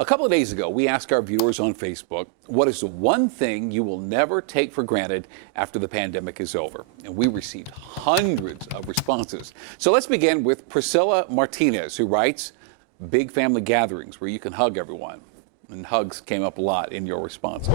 A couple of days ago, we asked our viewers on Facebook, what is the one thing you will never take for granted after the pandemic is over? And we received hundreds of responses. So let's begin with Priscilla Martinez, who writes, big family gatherings where you can hug everyone. And hugs came up a lot in your responses.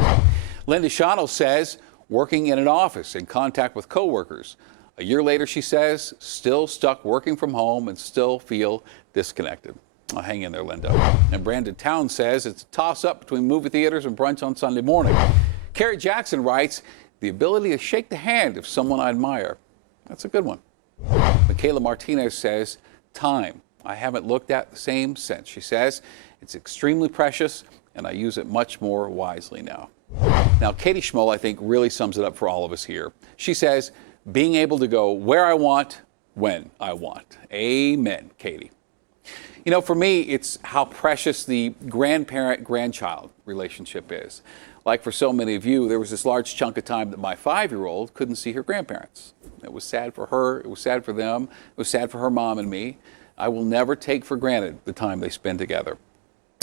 Linda Shano says, working in an office in contact with coworkers. A year later, she says, still stuck working from home and still feel disconnected. I'll hang in there, Linda. And Brandon Town says it's a toss-up between movie theaters and brunch on Sunday morning. Carrie Jackson writes, the ability to shake the hand of someone I admire. That's a good one. Michaela Martinez says, time. I haven't looked at the same since. She says, it's extremely precious, and I use it much more wisely now. Now, Katie Schmoll, I think, really sums it up for all of us here. She says, being able to go where I want, when I want. Amen, Katie. You know, for me, it's how precious the grandparent-grandchild relationship is. Like for so many of you, there was this large chunk of time that my 5-year-old couldn't see her grandparents. It was sad for her, it was sad for them, it was sad for her mom and me. I will never take for granted the time they spend together.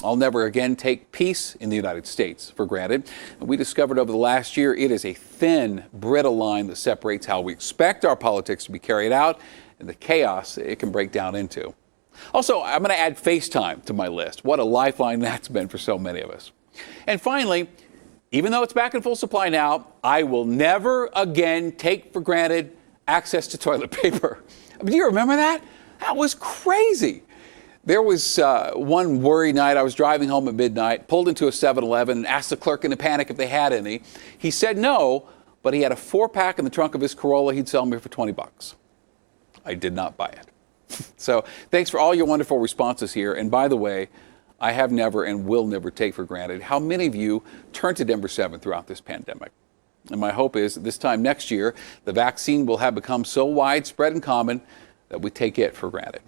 I'll never again take peace in the United States for granted. And we discovered over the last year it is a thin, brittle line that separates how we expect our politics to be carried out and the chaos it can break down into. Also, I'm going to add FaceTime to my list. What a lifeline that's been for so many of us. And finally, even though it's back in full supply now, I will never again take for granted access to toilet paper. Do you remember that? That was crazy. There was one worry night. I was driving home at midnight, pulled into a 7-Eleven, and asked the clerk in a panic if they had any. He said no, but he had a 4-pack in the trunk of his Corolla he'd sell me for 20 bucks. I did not buy it. So thanks for all your wonderful responses here. And by the way, I have never and will never take for granted how many of you turned to Denver 7 throughout this pandemic. And my hope is that this time next year, the vaccine will have become so widespread and common that we take it for granted.